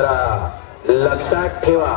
जरा लक्षात ठेवा.